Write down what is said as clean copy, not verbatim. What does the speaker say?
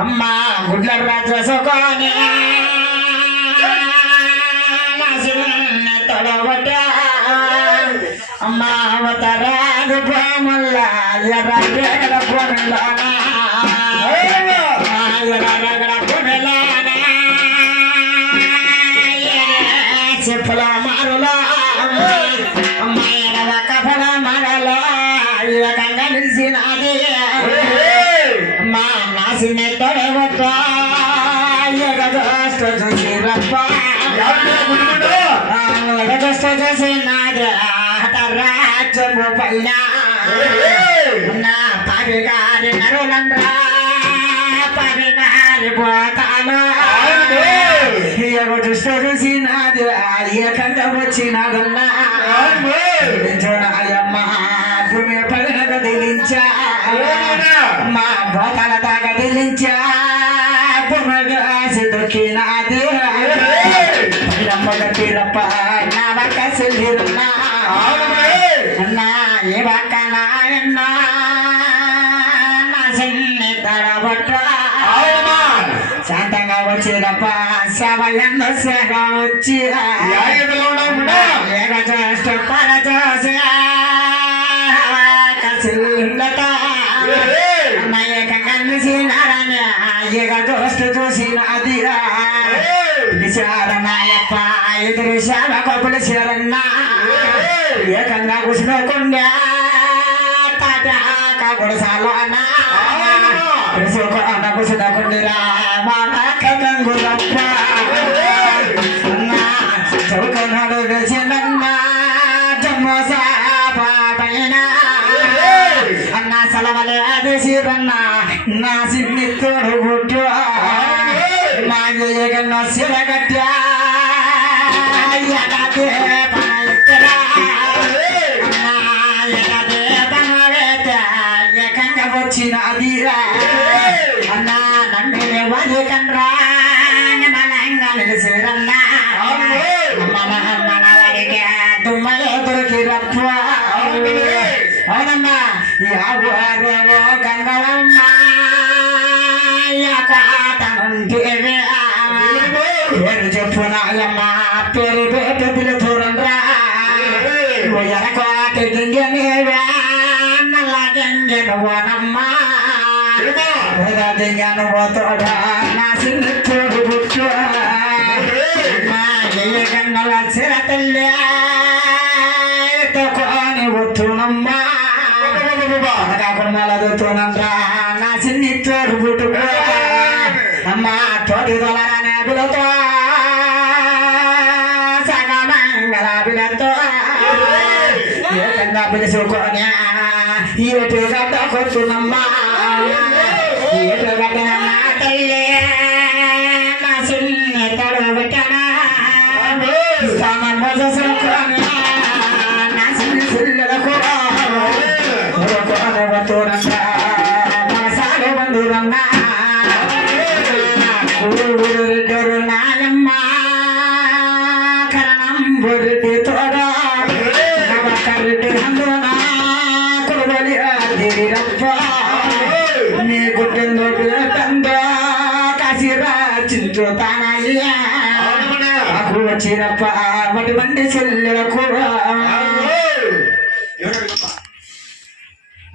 అమ్మా గుడ్ల రాజసుకోని తొడగొట్ట అమ్మా అవతరాలు ప్రేమల్ల ఎర్రగడ పొరలోనా ఎర్రగడ పొరలోనా చెప్పుల మారులో అమ్మా ఎడవ కఫల మరలో ఇరకంగా నిలిచినది అమ్మా నాసిని తొడగొట్ట ఎగదోష్ట చూసి రప్ప ఎగదోష్ట చూసి నాదే రాజ్యము పైన నా పదిగారి నరులంద్రా పదిగారి పోతాను ఎగదోష్ట చూసి నాది ఏకంగా వచ్చినదన్నా నాయమ్మ భూమి పైన కదిలించా మా పోతాల దాకా కదిలించా భూమిగాసి దొక్కినాది తీరప్ప నా బక్క సెల్లిరున్నా అన్నా ఏ బక్క నాయన్నా నా సిన్ని తడబట్ట శాంతంగా వచ్చిరప్ప శవయన్న సేగ వచ్చి ఏక చేష్ట పర చూసి కసిల్లట ఏకంగా నిలిచినారని ఏక దోస్తు చూసినదిరా పిలిచారనాయప్ప ఎదురు శాలకు పిలిచారన్నా ఏకంగా కూర్చుకోకుండా తాటాక గుడిసాలోనా కూర్చుకోకుండిరా మాక గంగులప్ప చౌకనాడు వేసినన్నా జమ్మోసా పైన అన్నా సెలవలే అదేసిరన్నా నా సిన్ని తోడు పుట్టు మా ఏకన్నా సిరగట్టా ఏకంగా వచ్చినదిరా అన్నా నన్ను ఎవరి కన్రా మనంగా నిలిచిరన్నా మన వారికి దుమ్మలే దొరికిరప్ప అవునమ్మా యాగోరేవో గంగవమ్మ నుండి పేరు చెప్పు నాయమ్మ పేరు పేరు చూడండ్రా ఎనకోటి దింగనేవా నల్ల దింగను ఓనమ్మా దింగను పోతోడా నా సిన్న తోడు పుట్టు మా ఏ గన్నల సిర తల్లి తోని ఒత్తునమ్మా కుటుంబాలతోనంద్రా నా సిన్ని తోడు పుట్టు అమ్మా తోటి తొలరనే బిలతో సగమంగళాభిలతో ఏకంగా పిలుచుకొని ఏటు గడ్డ కొట్టునమ్మా ఏటు గడ్డనమ్మా తల్లి నా సిన్ని తడబెట్టనా చూసుకొని నా సిన్ని సిల్లలకు తోడంగా మనసాలు బంధువులన్నా ఊరు నాయమ్మ కరణం బొరిటి తోడా కరెడ్డి అందునా కొడవలి అదిరప్ప నీ గుడ్డెందో తందో కాసిరా చించుతానయ్యా వచ్చిరప్ప వటి బండి చెల్లెలకు